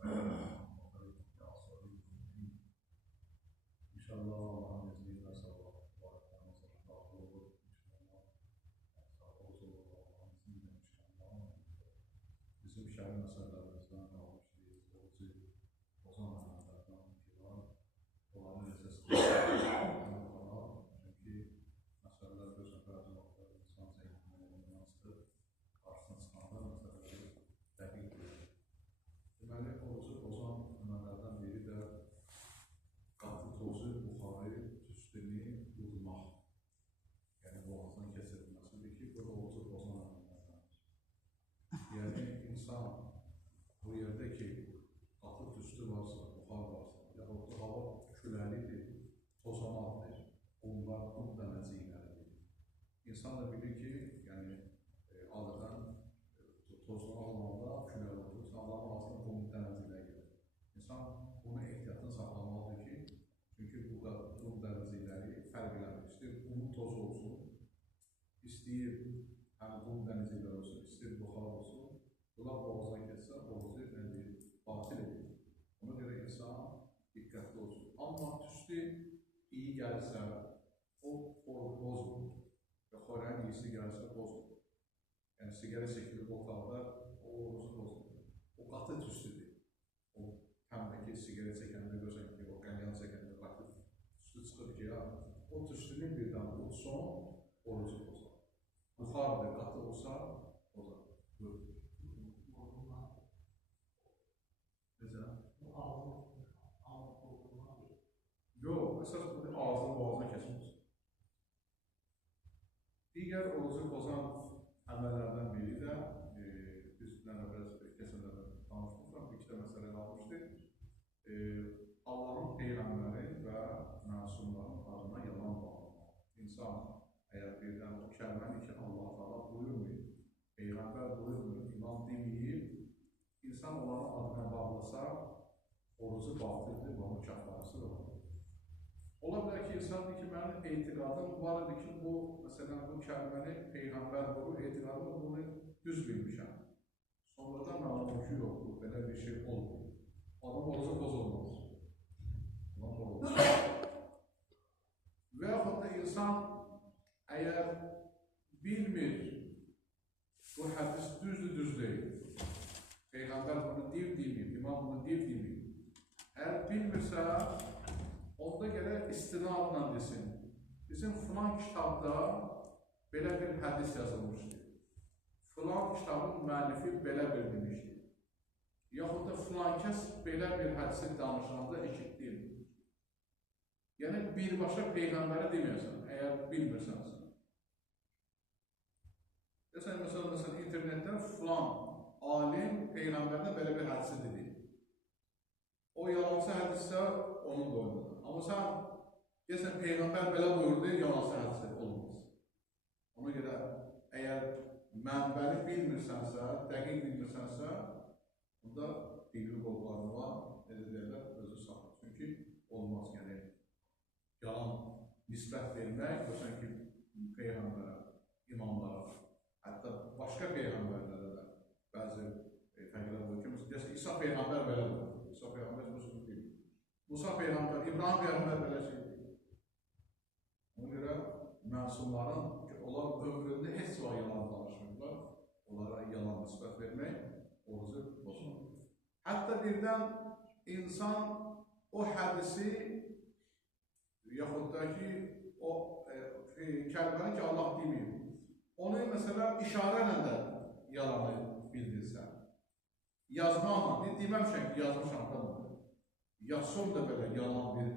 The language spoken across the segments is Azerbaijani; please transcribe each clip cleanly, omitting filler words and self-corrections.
İnşallah Allah'ın izniyle sabah vaatlarımıza daxil olur. İnşallah sağlıqlı olur Allah'ın izniyle inşallah. Bizim şəhər məsələlərimizdən qalmışdıq. Ozan əhmədlərdən ki var. Onların necəsində çünki məsələlər gözlə bəzi vaxtlar insan zəhnindən yansıdır. Qarşısına çıxanda məsələləri dəqiq deyil. Deməli, orucu pozan əməllərdən biri də qatı tozu, buxarı, tüstünü yudmaq. Yəni, boğazdan keçirilməsidir ki, bu da orucu pozan əməllərdən. Yəni, insan bu yerdə ki, qatı tüstü varsa, buxar varsa, yaxud da hava küləlidir, tozamaqdır, onlar qum dənəcikləridir. İnsan da bilir ki, yəni, adətən tozlamaq olanda küləli olur, sağlam ağzına qum dənəcikləri gedir. İnsan bunu ehtiyatını saxlamalıdır ki, çünki bu qum dənəcikləri fərq eləmir. İstəyir qumun tozu olsun, istəyir həm qum dənəcikləri olsun, istəyir buxar olsun, bunlar boğazdan keçsə, boğazı batil edir. Ona görə insan diqqətli olsun. Amma tüstü iyi gəlirsə, o bozmur və xörəyin iyisi gəlirsə, bozmur. Yəni, siqara çəkilib otaqda, o orucu bozmur. O qatı tüstüdür. O təmdəki siqara çəkəndə, görsən ki, o qəlyan çəkəndə qatı tüstü çıxır ki, o tüstünün birdən son orucu bozar. Buxardır, qatı olsa, bozar. Buyur. Necə? Yox, əsas burada ağzını boğazına keçmir. Digər orucu pozan əməllərdən biri də, biz keçənlərdə danışmışlar, bir iki də məsələ almışdır. Allahın Peyğəmbəri və məsumların adına yalan bağlamaq. İnsan əgər birdən o kəlməni ki, Allah Taala buyurmur, Peyğəmbər buyurmur, iman deməyib, insan onların adına bağlasa, orucu batildir və onun kəffarəsi də var. Ola bilər ki, insan deyir ki, mənim etiqadım var idi ki, bu, məsələn, bu kəlməni Peyğəmbər buyurur, etiqadım bunu düz bilmişəm. Sonradan məlumat ki, yoxdur, belə bir şey olmur. Adam orucu pozulmaz. Və yaxud da insan əgər bilmir, bu hədis düzdür, düz deyil. Peyğəmbər bunu deyib, imam bunu deyib. Əgər bilmirsə, onda gərək istinadla desin. Bizim filan kitabda belə bir hədis yazılmışdır. Filan kitabın müəllifi belə bir demişdir. Yaxud da filan kəs belə bir hədisi danışanda eşitdir. Yəni, birbaşa Peyğəmbəri deməyəsən, əgər bilmirsənsə. Məsələn, internetdən filan alim Peyğəmbərdən belə bir hədisi dedi. O yalansı hədissə onun boyundadır. Amma sən deyəsən, Peyğəmbər belə buyurdu, yalansı hədisi olmaz. Ona görə, əgər mənbəni bilmirsənsə, dəqiq bilmirsənsə, bunda dini qollarına edilirlər, özü saxlar. Çünki olmaz, yəni, yalan nisbət vermək, görsən ki, Peyğəmbərə, imamlara, hətta başqa Peyğəmbərlərə də bəzi fərqlər buyur ki, deyəsən, İsa Peyğəmbər belə buyur. İsa Peyğəmbər Müslüm deyil. Musa Peyğəmbər, İbrahim Peyğəmbər belə şey deyil. Ona görə məsumların, onlar ömründə heç var yalan danışmırlar, onlara yalan nisbət vermək, orucu bozulur. Hətta birdən insan o hədisi, yaxud da ki, o kəlməni ki, Allah demir, onu məsələn işarə ilə də yalanı bildirsən. Yazmaqla, deməmişəm ki, yazmışam da bunu. Yazsın da belə yalan bir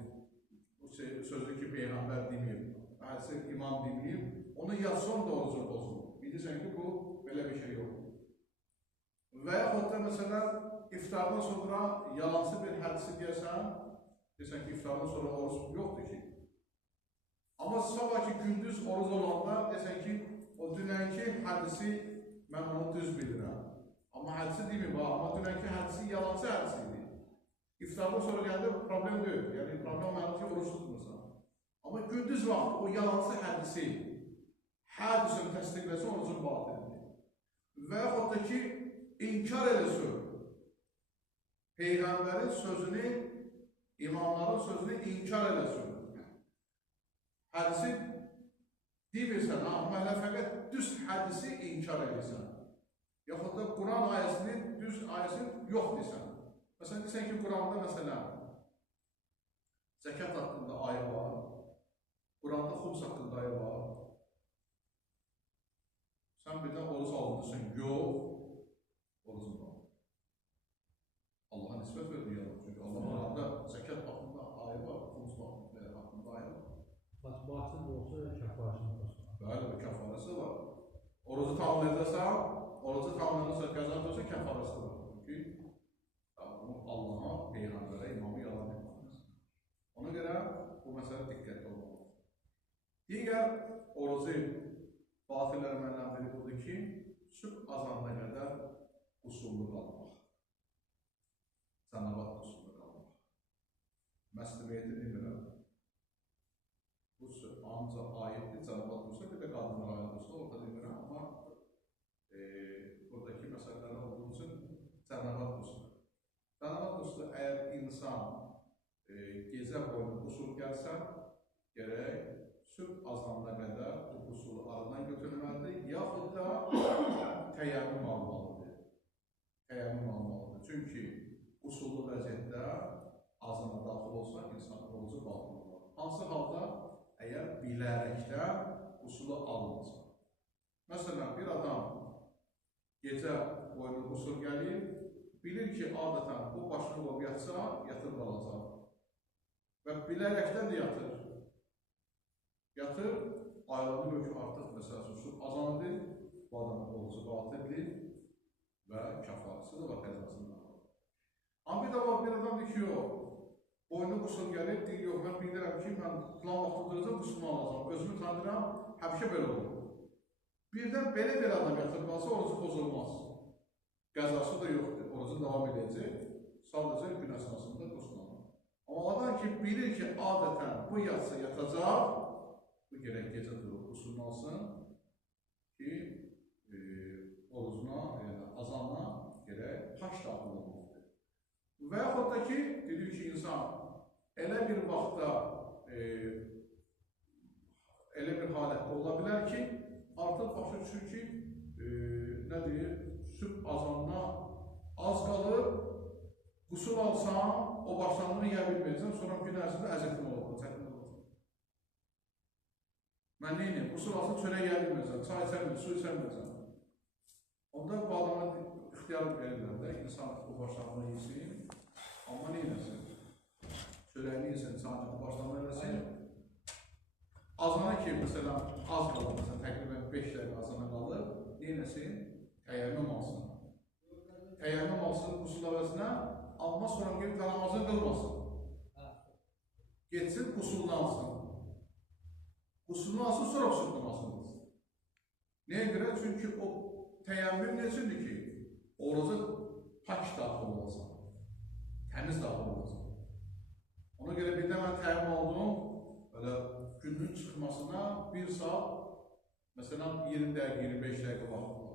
sözü ki, Peyğəmbər deməyib, hədisi imam deməyib, onu yazsın da orucu bozulur. Bilirsən ki, bu belə bir şey yoxdur. Və yaxud da məsələn, iftardan sonra yalancı bir hədisi deyəsən ki, iftardan sonra oruç yoxdur ki. Amma sabahki gündüz oruc olanda desən ki, o dünənki hədisi mən onu düz bilirəm. Amma hədisi deməyim, amma dünənki hədisi yalancı hədisi idi. İftardan sonra gəlir, problem deyil. Yəni, problem mənim ki, oruç tutmursan. Amma gündüz vaxtı o yalancı hədisi hədisini təsdiqləsə, orucun batildir. Və yaxud da ki, inkar eləsin. Peyğəmbərin sözünü, imamların sözünü inkar eləsin. Hədisi deyirsən, amma elə fəqət düz hədisi inkar edirsən. Yaxud da Quran ayəsini, düz ayəsini yox deyirsən. Məsələn, deyirsən ki, Quranda məsələn, zəkat haqqında ayə var, Quranda xums haqqında ayə var. Sən birdən oruc alınırsan, yox, orucun var. Allah'a nisbət verdiyi yalan. Çünki Allah'ın zəkat haqqında ayə var, xums haqqında ayə var. Batıl olsa kəfarəsini olsun. Bəli, bu kəfarəsi var. Orucu tamamlayacaqsan, orucu tamamlayacaqsa, qəzanacaqsa kəfarəsi var. Çünki Allah'a, Peyğəmbərə, imamı yalan etməlidir. Ona görə bu məsələ diqqətli olmalıdır. Digər orucu batillərməndən biri budur ki, sübh azanına qədər usullu qalmaq. Cənabat usullu qalmaq. Məsliyyəti demirəm. Bu ancaq ayətli cənabat usullu, bir də qadınlar ayət usullu, orada demirəm, amma buradakı məsələlər olduğu üçün cənabat usullu. Cənabat usullu, əgər insan gecə boyunca usul gəlsə, gərək sübh azanına qədər bu usulu aradan götürməlidir, yaxud da təyyəmmüm almalıdır. Təyyəmmüm almalıdır. Çünki usullu vəziyyətdə azana daxil olsa, insan orucu batıl olur. Hansı halda? Əgər bilərəkdən usulu alınsa. Məsələn, bir adam gecə boyunca usul gəlir, bilir ki, adətən bu başını qoyub yatsa, yatır qalacaq. Və bilərəkdən də yatır. Yatır, aylarını görür ki, artıq məsələn, sübh azanıdır, bu adamın orucu batildir və kəfarəsi də var, qəzasından. Amma bir də var, bir adam deyir ki, yox, boynu qusul gəlir, deyir, yox, mən bilirəm ki, mən plan vaxtı duracaq, qusulunu alacaq, özümü tanıyıram, həmişə belə olur. Birdən belə adam yatır qalsa, orucu pozulmaz. Qəzası da yoxdur, orucu davam edəcək, sadəcə gün əsasında qusulanır. Amma adam ki, bilir ki, adətən bu yatsa yatacaq, bu gərək gecə durub usulunu alsın ki, orucuna, azana gərək taş daxil olmalıdır. Və yaxud da ki, dedik ki, insan elə bir vaxtda, elə bir halətdə ola bilər ki, artıq başa düşür ki, nə deyir, sübh azanına az qalır, qusul alsan, o başlanğını yiyə bilməyəcəm, sonra gün ərzində əzətin olur, çətin olur. Mən neyim? Qusul alsın, çörək yiyə bilməyəcəm, çay içəməyəcəm, su içəməyəcəm. Onda bu adama ixtiyar verirlər də, insan bu başlanğını yesin, amma neyləsin? Çörəyini yesin, çayını bu başlanğını eləsin. Azana ki, məsələn, az qalır, məsələn, təqribən 5 dəqiqə azana qalır, neyləsin? Təyyəmmüm alsın. Təyyəmmüm alsın qusul əvəzinə, amma sonra gedib namazını qılmasın. Getsin, qusulunu alsın. Qusulunu alsın, sonra qusul namazını qılsın. Nəyə görə? Çünki o təyyəmmüm necədir ki, oruca pak daxil olacaq, təmiz daxil olacaq. Ona görə bir də mən təyyəm aldım, böyle günün çıxmasına 1 saat, məsələn 20 dəqiqə, 25 dəqiqə vaxt var.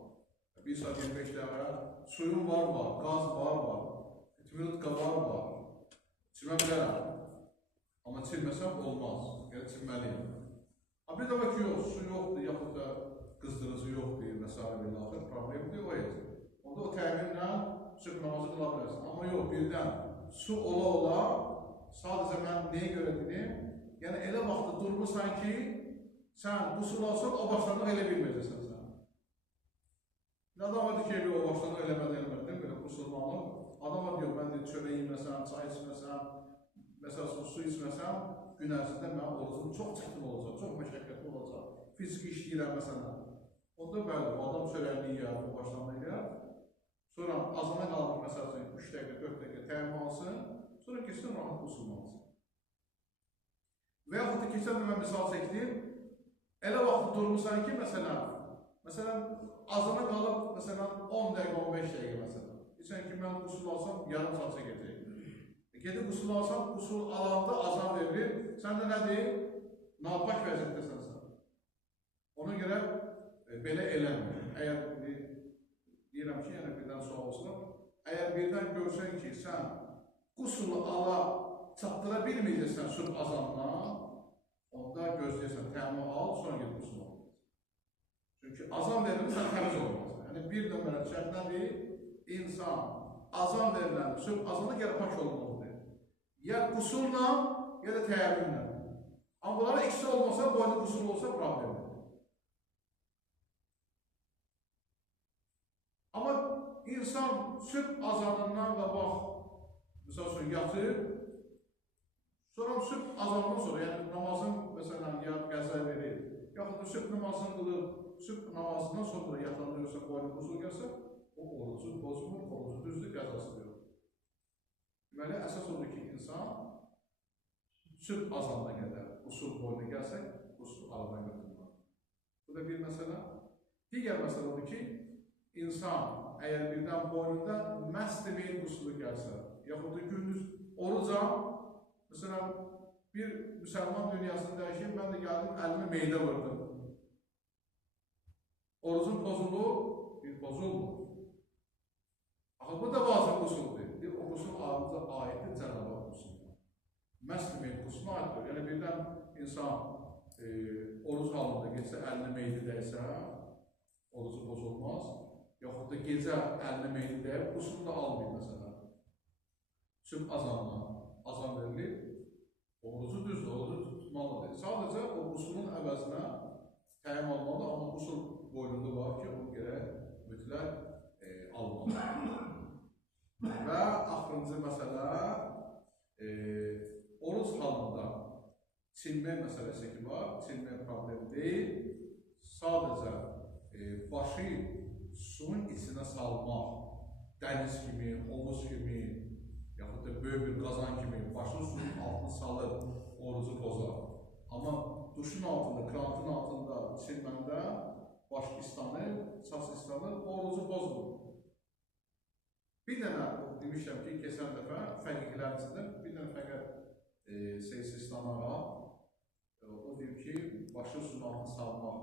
1 saat 25 dəqiqə, suyun var, qaz var, tümrütka var, içmə bilərəm. Amma içilməsəm olmaz, gələ içilməliyim. Bir də var ki, yox, su yoxdur, yaxud da qızdırıcı yoxdur, və s. axır, problemdir, o et. Onda o təminlə sübh namazı qıla bilərsin. Amma yox, birdən su ola, sadəcə mən nəyə görə dedim? Yəni, elə vaxtda durmursan ki, sən qusul alsan, o başlanıq elə bilməyəcəksən sən. Nə adam var ki, o başlanıq eləmədən, belə qusulmanlıq. Adam var diyor, mən çörək yeməsəm, çay içməsəm, məsələn, su içməsəm, gün ərzində mənim orucum çox çətin olacaq, çox məşəqqətli olacaq. Fiziki işləyirəm, məsələn. Onda bəli, o adam çörəyini yiyər, o başlanıq yiyər. Sonra azana qalır, məsələn, 3 dəqiqə, 4 dəqiqə təyyəm alsın, sonra keçsin, rahat qusulmansın. Və yaxud da keçən də mən misal çəkdim, elə vaxtı durmuşsan ki, məsələn, azana qalıb, məsələn, 10 dəqiqə, 15 dəqiqə, məsələn. Keçən ki, mən qusul alsam, yarım saat çəkəcək. Gedib qusul alsam, qusul alanda azan verilir, sən də nədir? Napak vəziyyətdəsən sən. Ona görə belə eləmir. Əgər, deyirəm ki, yəni birdən sual olsun, Əgər birdən görsən ki, sən qusulu ala çatdıra bilməyəcəksən sübh azanına, onda gözləyirsən, təmin al, sonra ged qusul al. Çünki azan verilirsən, təmiz olmaz. Yəni, bir nömrə şərt nədir? İnsan azan verilən sübh azanı gələ pak olmalıdır. Ya qusulla, ya da təyəmmümlə. Amma bunların ikisi olmasa, boynu qusul olsa problemdir. Amma insan sübh azanından da bax, misal üçün yatır, sonra sübh azanından sonra, yəni namazın, məsələn, ya qəza verir, yaxud da sübh namazını qılır, sübh namazından sonra yatanda yoxsa boynu qusul gəlsə, o orucu bozmur, orucu düzdür, qəzası yox. Deməli, əsas odur ki, insan sübh azanına qədər qusul boyuna gəlsək, qusul aradan götürmək. Bu da bir məsələ. Digər məsələ odur ki, insan əgər birdən boynunda məhz deməyin qusulu gəlsə, yaxud da gündüz orucam, məsələn, bir müsəlman dünyasını dəyişib, mən də gəldim, əlimi meydə vurdum. Orucun pozulur, bir pozulmur. Axı, bu da vacib qusuldur. O qusul ayrıca aiddir Cənab-ı qusuluna. Məhz deməyin qusuluna aiddir. Yəni, birdən insan oruc halında geçsə, əlini meydə dəysə, orucu pozulmaz. Yaxud da gecə əlini meydə dəyib, qusulu da almayın, məsələn. Sübh azan verilir, orucu düzdür, orucu tutmalıdır. Sadəcə o qusulun əvəzinə təyin olmalıdır, amma qusul boynunda var ki, onu gərək mütləq almalıdır. Və axırıncı məsələ, oruc halında çinmə məsələsi ki var, çinmə problemi deyil, sadəcə başı suyun içinə salmaq, dəniz kimi, hovuz kimi, yaxud da böyük bir qazan kimi başı suyun altını salır, orucu pozar. Amma duşun altında, krantın altında çinməndə baş istanır, saç istanır, orucu pozulur. Bir dənə demişəm ki, keçən dəfə fəqiqlər içində bir dənə fəqət Seysistanağa o deyir ki, başı suyun altını salmaq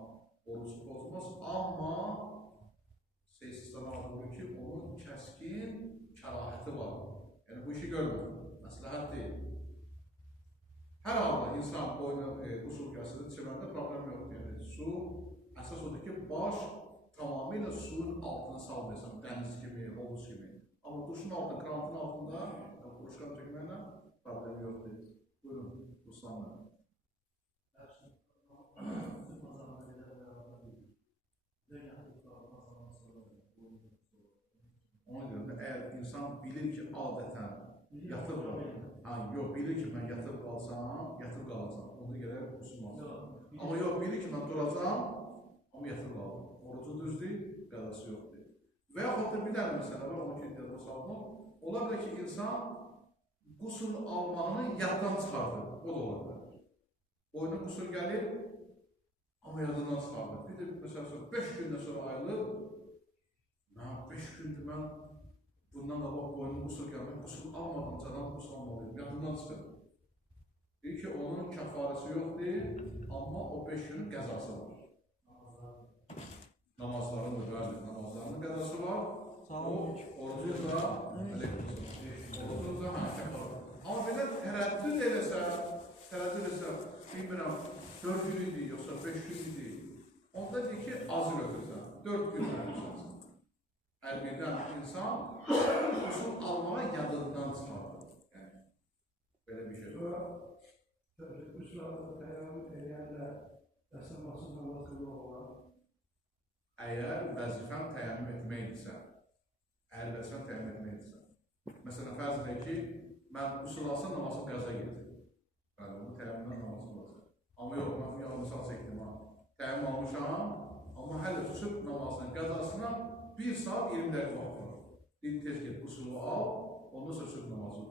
orucu pozulmaz, amma Seysistanağa deyir ki, onun kəskin kərahəti var. Yəni, bu işi görmür, məsləhət deyil. Hər halda insan boyuna qusul gəlsin, çiməndə problem yoxdur. Yəni, su, əsas odur ki, baş tamamilə suyun altını salmayasın, dəniz kimi, hovuz kimi. Amma duşun altında, krantın altında, quruşqan çəkməklə problem yoxdur. Buyurun, Ruslanlar. Ona görə də, əgər insan bilir ki, adətən yatıb qalsam, yox, bilir ki, mən yatıb qalacam, onu gərək qusulmaz. Amma yox, bilir ki, mən duracam, amma yatıb qalacam. Orucu düzdür, qədası yoxdur. Və yaxud da bir dənə məsələ var, onu ki, yadda salmaq, ola bilər ki, insan qusul almağını yaddan çıxardır, o da ola bilər. Boyuna qusul gəlir, amma yadından çıxardır. Bir də, məsələn, 5 gündən sonra ayılır, 5 gündür mən bundan da boyuna qusul gəlmək, qusul almadım, canım qusul almalıyım, yadından çıxır. Deyir ki, onun kəfarəsi yoxdur, amma o 5 günün qəzası var. Namazların da bəli, namazlarının qədası var. Orucuz da, orucuz da kəfar. Amma belə tərəddüd eləsə, bilmirəm, 4 gün idi, yoxsa 5 gün idi, onda deyir ki, azı götürsən, 4 gün götürsən. Hər birdən insan qusul almağa yadından çıxardır. Yəni, belə bir şey var. Qusul almağa təyyarlı eləyənlə əsəmasız namaz qılmaq olar. Əgər vəzifən təyyəmmüm etməkdirsə, məsələn, fərz edək ki, mən qusul alsam, namazım qəza gedir. Bəli, bunu təyyəmmümdən namazım olacaq. Amma yox, mən yalnız misal çəkdim, təyyəmmüm almışam, amma hələ sübh namazının qəzasına 1 saat 20 dəqiqə vaxt var. Bir tez get qusulu al, ondan sonra sübh namazı